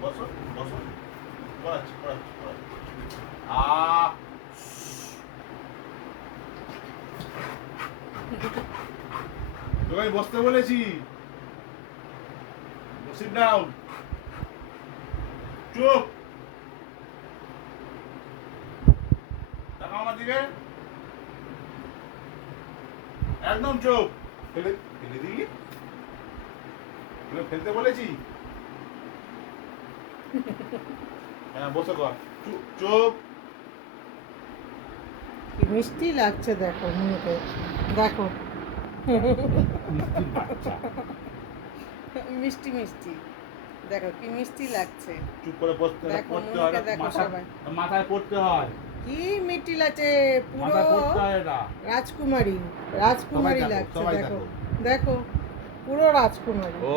বসো বসো পড়াচ্ছি পড়াচ্ছি পড়াচ্ছি তোকে আমি বসতে বলেছি সিট ডাউন চুপ টাকা আমার দিকে একদম চুপ ফেলে ফেলে দিলি ফেলতে বলেছি হ্যাঁ বসে কর চুপ চুপ কি মিষ্টি লাগছে দেখো মুখে দেখো মিষ্টি মিষ্টি দেখো কি মিষ্টি লাগছে চুপ করে বসতে দেখো পড়তে মুখে হয় দেখো সবাই মাথায় পড়তে হয় কি মিষ্টি লাগছে মাথায় পুরো পড়তে হয় এটা রাজকুমারী রাজকুমারী সবাই দেখো, লাগছে সবাই দেখো দেখো। দেখো পুরো রাজকুমারী ও